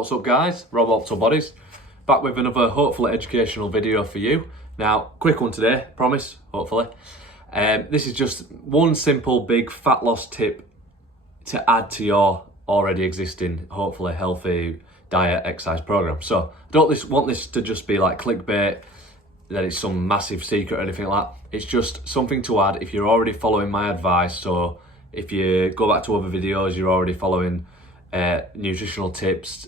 What's up guys, Rob Optimal Bodies, back with another hopefully educational video for you. Now, quick one today, promise, hopefully. This is just one simple big fat loss tip to add to your already existing, hopefully healthy diet exercise program. So I don't want this to just be like clickbait, that it's some massive secret or anything like that. It's just something to add if you're already following my advice. So if you go back to other videos, you're already following nutritional tips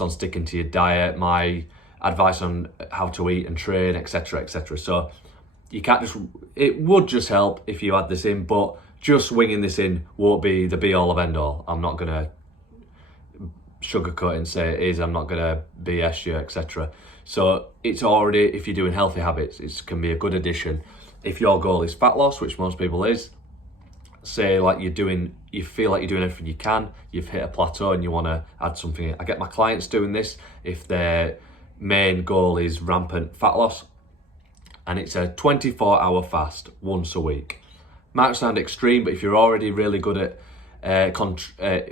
on sticking to your diet, my advice on how to eat and train, etc, etc. So you can't just, it would just help if you add this in, but just winging this in won't be the be all of end all. I'm not gonna sugarcoat and say it is, I'm not gonna BS you, etc. So it's already, if you're doing healthy habits, it can be a good addition. If your goal is fat loss, which most people is, say like you feel like you're doing everything you can, you've hit a plateau and you want to add something in. I get my clients doing this if their main goal is rampant fat loss, and it's a 24-hour fast once a week. Might sound extreme, but if you're already really good at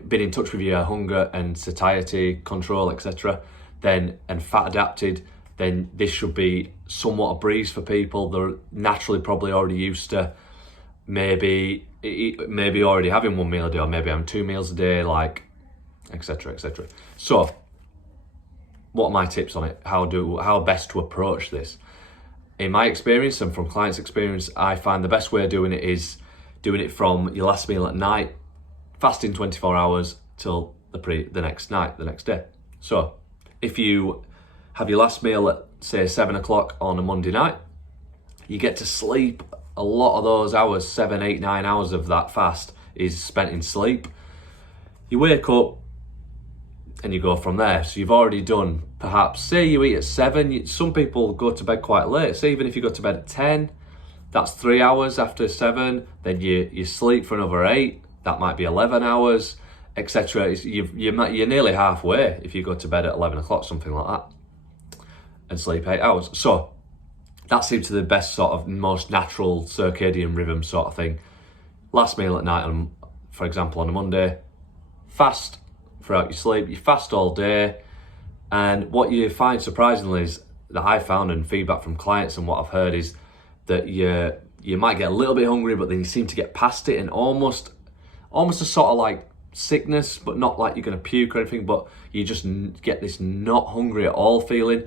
being in touch with your hunger and satiety control, etc, then and fat adapted, then this should be somewhat a breeze for people. They're naturally probably already used to maybe already having one meal a day, or maybe having 2 meals a day, like etc, etc. So what are my tips on it? How best to approach this? In my experience and from clients' experience, I find the best way of doing it is doing it from your last meal at night, fasting 24 hours till the next night, the next day. So if you have your last meal at say 7 o'clock on a Monday night, you get to sleep. A lot of those hours, 7, 8, 9 hours of that fast is spent in sleep. You wake up and you go from there. So you've already done, perhaps, say you eat at 7, some people go to bed quite late. So even if you go to bed at 10, that's 3 hours after 7, then you sleep for another 8, that might be 11 hours, etc. You're nearly halfway if you go to bed at 11 o'clock, something like that, and sleep 8 hours. So that seems to be the best sort of most natural circadian rhythm sort of thing. Last meal at night, for example, on a Monday, fast throughout your sleep, you fast all day. And what you find surprisingly is, that I found and feedback from clients and what I've heard is that you might get a little bit hungry, but then you seem to get past it, and almost a sort of like sickness, but not like you're gonna puke or anything, but you just get this not hungry at all feeling,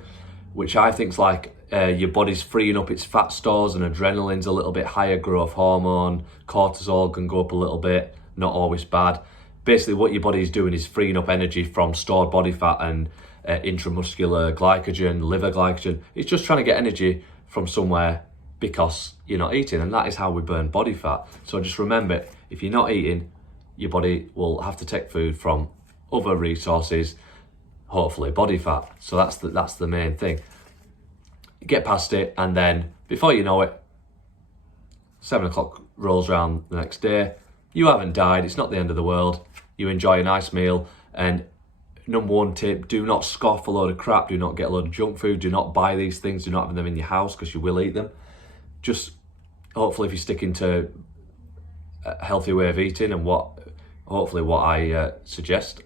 which I think is like your body's freeing up its fat stores, and adrenaline's a little bit higher growth hormone, cortisol can go up a little bit, not always bad. Basically what your body's doing is freeing up energy from stored body fat and intramuscular glycogen, liver glycogen. It's just trying to get energy from somewhere because you're not eating, and that is how we burn body fat. So just remember, if you're not eating, your body will have to take food from other resources, hopefully body fat. So that's the main thing. Get past it, and then before you know it, 7 o'clock rolls around the next day. You haven't died, it's not the end of the world. You enjoy a nice meal. And number one tip, do not scoff a load of crap, do not get a load of junk food, do not buy these things, do not have them in your house because you will eat them. Just hopefully if you're sticking to a healthy way of eating and hopefully what I suggest,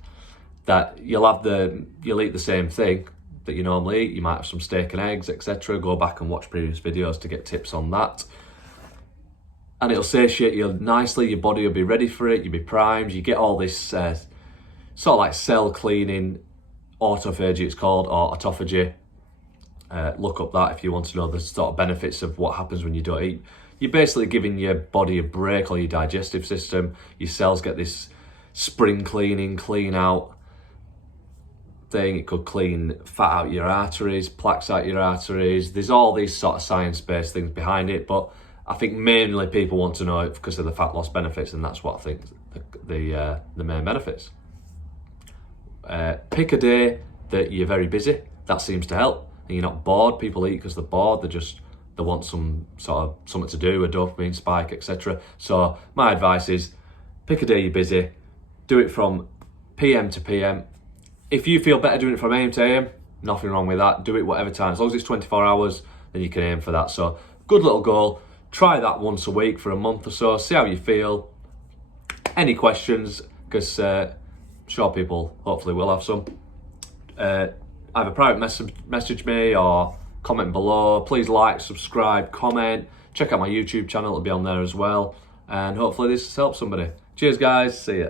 that you'll eat the same thing that you normally eat. You might have some steak and eggs, etc. Go back and watch previous videos to get tips on that. And it'll satiate you nicely, your body will be ready for it, you'll be primed, you get all this sort of like cell cleaning, autophagy it's called, or autophagy. Look up that if you want to know the sort of benefits of what happens when you don't eat. You're basically giving your body a break, or your digestive system. Your cells get this spring cleaning, clean out thing. It could clean fat out your arteries, plaques out your arteries. There's all these sort of science-based things behind it, but I think mainly people want to know it because of the fat loss benefits, and that's what I think the main benefits. Pick a day that you're very busy. That seems to help, and you're not bored. People eat because they're bored. They want some sort of something to do, a dopamine spike, etc. So my advice is pick a day you're busy. Do it from PM to PM. If you feel better doing it from AM to AM, nothing wrong with that. Do it whatever time. As long as it's 24 hours, then you can aim for that. So good little goal. Try that once a week for a month or so. See how you feel. Any questions? Because sure people hopefully will have some. either private message me or comment below. Please like, subscribe, comment. Check out my YouTube channel, it'll be on there as well. And hopefully this has helped somebody. Cheers guys, see ya.